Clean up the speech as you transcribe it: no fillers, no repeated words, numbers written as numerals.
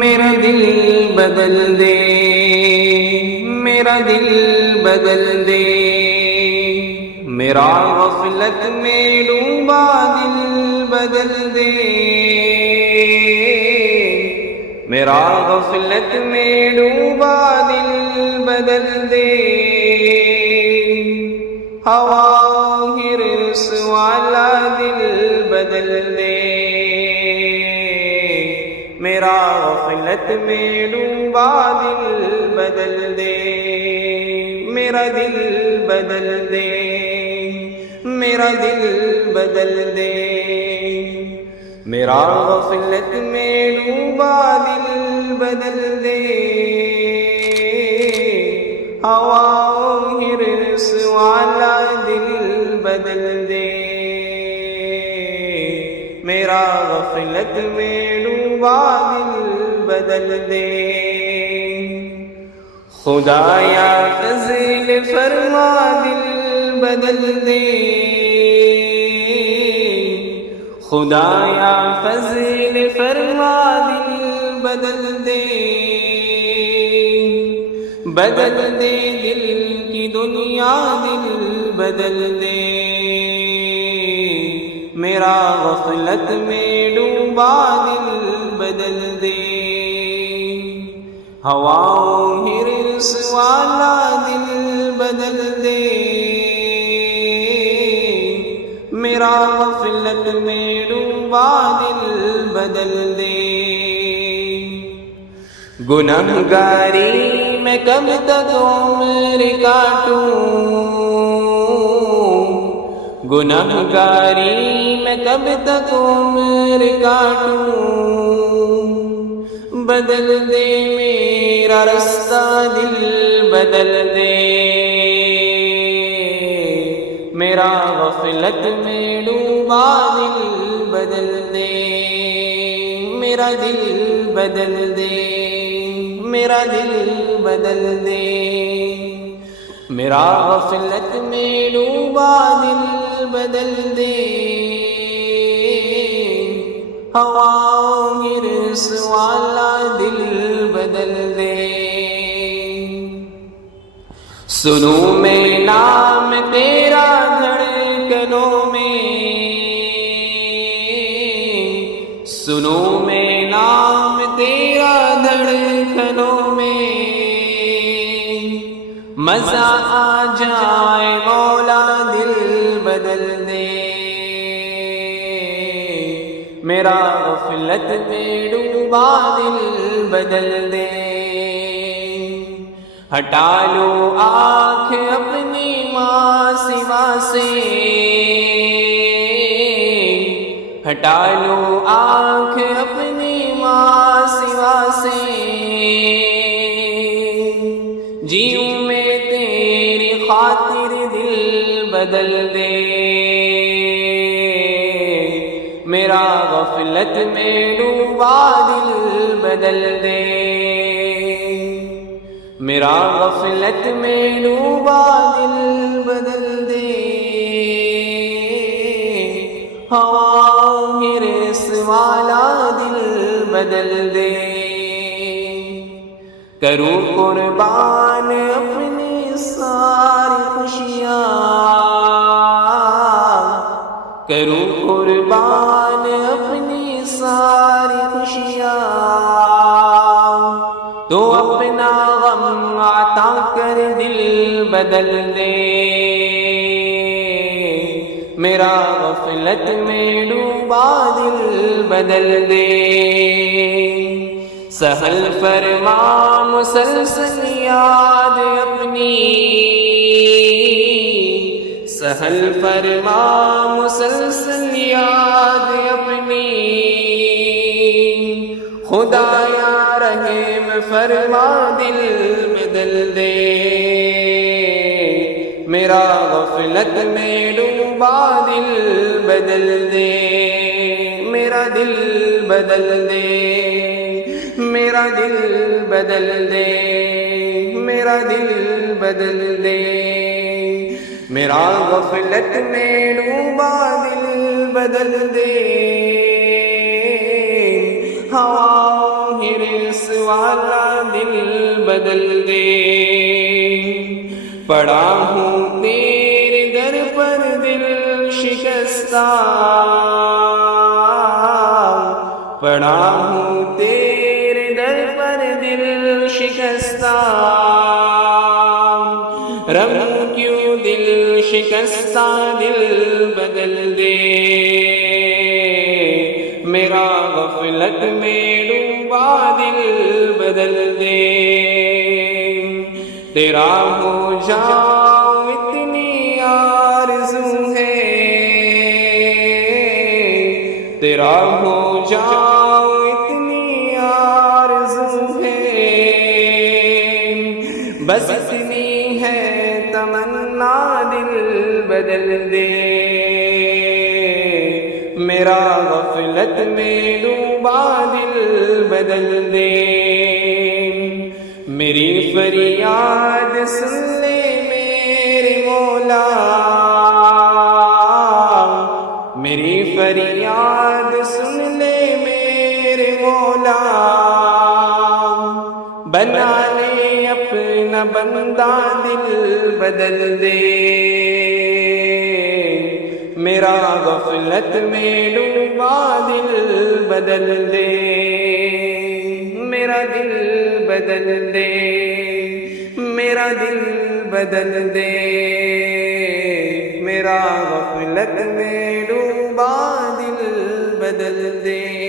میرا دل بدل دے، میرا دل بدل دے، میرا غفلت میں ڈوبا دل بدل دے، میرا غفلت میں ڈوبا دل بدل دے، ہوا ہرس والا دل بدل دے، میرا غفلت میں ڈوبا دل بدل دے، میرا دل بدل دے، میرا دل بدل دے، میرا غفلت میں ڈوبا دل بدل دے، ہوا ہرس والا دل بدل دے، میرا غفلت میں ڈوبا دل بدل دے، خدایا فضل فرما دل بدل دے، خدایا فضل فرما دل بدل دے، بدل دے دل کی دنیا دل بدل دے، میرا غفلت میں ڈوبا دل بدل دے، ہواؤں ہرس والا دل بدل دے، میرا غفلت میں ڈوبا دل بدل دے، گنہگاری میں کب تک عمر کاٹوں، گنہگاری میں کب تک عمر کاٹوں، بدل دے میرا رستہ دل بدل دے، میرا غفلت میں ڈوبا دل بدل دے، میرا دل بدل دے، میرا دل بدل دے، میرا غفلت میں ڈوبا دل بدل دے، ہوا ہرس والا دل بدل دے، سنوں میں نام تیرا دھڑکنوں میں، سنوں میں نام تیرا دھڑکنوں میں، مزہ آ جائے مولا دل بدل دے، میرا غفلت میں ڈوبا دل بدل دے، ہٹا لو آنکھ اپنی ماں سوا سے، ہٹا لو آنکھ اپنی ماں سوا سے، جیوں میں تیری خاطر دل بدل دے، میرا غفلت میں ڈوبا دل بدل دے، میرا غفلت میں ڈوبا دل بدل دے، ہوا ہرس والا دل بدل دے، کروں قربان اپنی ساری خوشیاں، کروں قربان اپنی ساری خوشیاں، تو اپنا غم عطا کر دل بدل دے، میرا غفلت میں ڈوبا دل بدل دے، سہل فرما مسلسل یاد اپنی، سہل فرما مسلسل یاد اپنی، خدایا رحم فرما دل بدل دے، میرا غفلت میں ڈوبا دل بدل دے، میرا دل بدل دے، میرا دل بدل دے، میرا دل بدل دے، میرا غفلت میں ڈوبا دل بدل دے، ہوا ہرس والا دل بدل دے، پڑا ہوں تیرے در پر دل شکستہ، پڑا ہوں تیرے در پر دل شکستہ، رب کیوں دل شکستہ دل بدل دے، میرا غفلت میں ڈوبا دل بدل دے، تیرا ہو جاؤں اتنی آرزو ہے، تیرا ہو جاؤں اتنی آرزو ہے، بس اتنی ہے تمنا دل بدل دے، میرا غفلت میں ڈوبا دل بدل دے، میری فریاد سن لے میرے مولا، میری فریاد سن لے میرے مولا، بنا لے اپنا بندہ دل بدل دے، میرا غفلت میں ڈوبا دل بدل دے، میرا دل بدل دے، میرا دل بدل دے، میرا غفلت میں ڈوبا دل بدل دے۔